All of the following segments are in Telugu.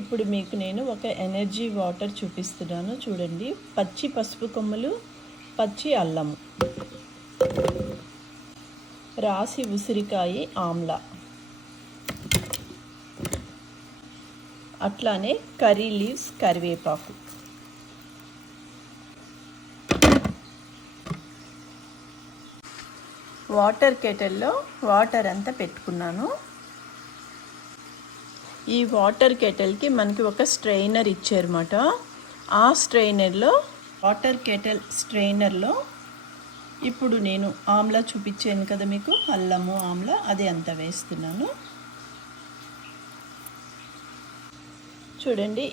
ఇప్పుడు మీకు నేను ఒక ఎనర్జీ వాటర్ చూపిస్తున్నాను చూడండి. పచ్చి పసుపు కొమ్మలు, పచ్చి అల్లము, రాసి ఉసిరికాయ ఆమ్లా, అట్లానే కర్రీ లీవ్స్ కరివేపాకు, వాటర్ కెటిల్లో వాటర్ అంతా పెట్టుకున్నాను. ఈ వాటర్ కెటిల్కి మనకి ఒక స్ట్రైనర్ ఇచ్చారన్నమాట. ఆ స్ట్రైనర్లో వాటర్ కెటిల్ స్ట్రైనర్లో ఇప్పుడు నేను ఆమ్లా చూపించాను కదా మీకు, అల్లము ఆమ్లా, అదే అంతా వేస్తున్నాను. చూడండి,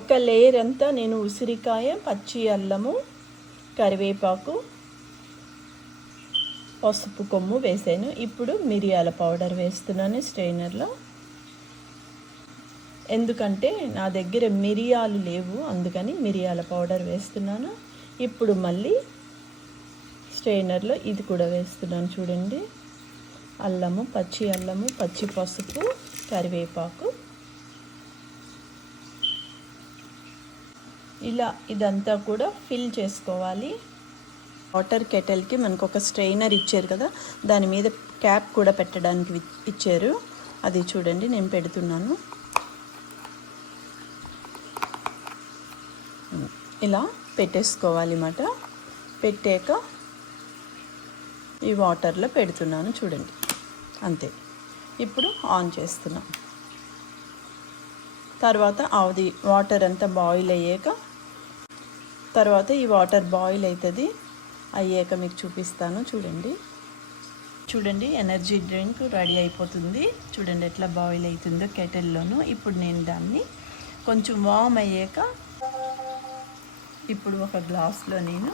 ఒక లేయర్ అంతా నేను ఉసిరికాయ, పచ్చి అల్లము, కరివేపాకు, పసుపు కొమ్ము వేసాను. ఇప్పుడు మిరియాల పౌడర్ వేస్తున్నాను స్ట్రైనర్లో. ఎందుకంటే నా దగ్గర మిరియాలు లేవు, అందుకని మిరియాల పౌడర్ వేస్తున్నాను. ఇప్పుడు మళ్ళీ స్ట్రైనర్లో ఇది కూడా వేస్తున్నాను. చూడండి, అల్లము, పచ్చి పసుపు, కరివేపాకు, ఇలా ఇదంతా కూడా ఫిల్ చేసుకోవాలి. వాటర్ కెటిల్కి మనకు ఒక స్ట్రైనర్ ఇచ్చారు కదా, దాని మీద క్యాప్ కూడా పెట్టడానికి ఇచ్చారు. అది చూడండి, నేను పెడుతున్నాను. ఇలా పెట్టేసుకోవాలి అన్నమాట. పెట్టాక ఈ వాటర్లో పెడుతున్నాను చూడండి, అంతే. ఇప్పుడు ఆన్ చేస్తున్నాం. తర్వాత అది వాటర్ అంతా బాయిల్ అయ్యాక, తర్వాత ఈ వాటర్ బాయిల్ అవుతుంది. అయ్యాక మీకు చూపిస్తాను. చూడండి ఎనర్జీ డ్రింక్ రెడీ అయిపోతుంది. చూడండి ఎట్లా బాయిల్ అవుతుందో కెటిల్లోను. ఇప్పుడు నేను దాన్ని కొంచెం వామ్ అయ్యాక ఇప్పుడు ఒక గ్లాస్లో నేను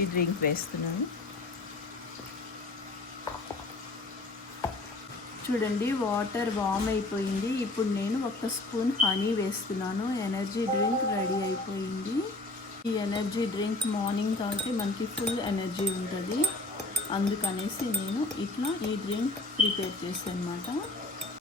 ఈ డ్రింక్ వేస్తున్నాను. చూడండి, వాటర్ వామ్ అయిపోయింది. ఇప్పుడు నేను ఒక స్పూన్ హనీ వేస్తున్నాను. ఎనర్జీ డ్రింక్ రెడీ అయిపోయింది. ఈ ఎనర్జీ డ్రింక్ మార్నింగ్ తాగితే మనకి ఫుల్ ఎనర్జీ ఉంటుంది. అందుకనేసి నేను ఇట్లా ఈ డ్రింక్ ప్రిపేర్ చేశాను అన్నమాట.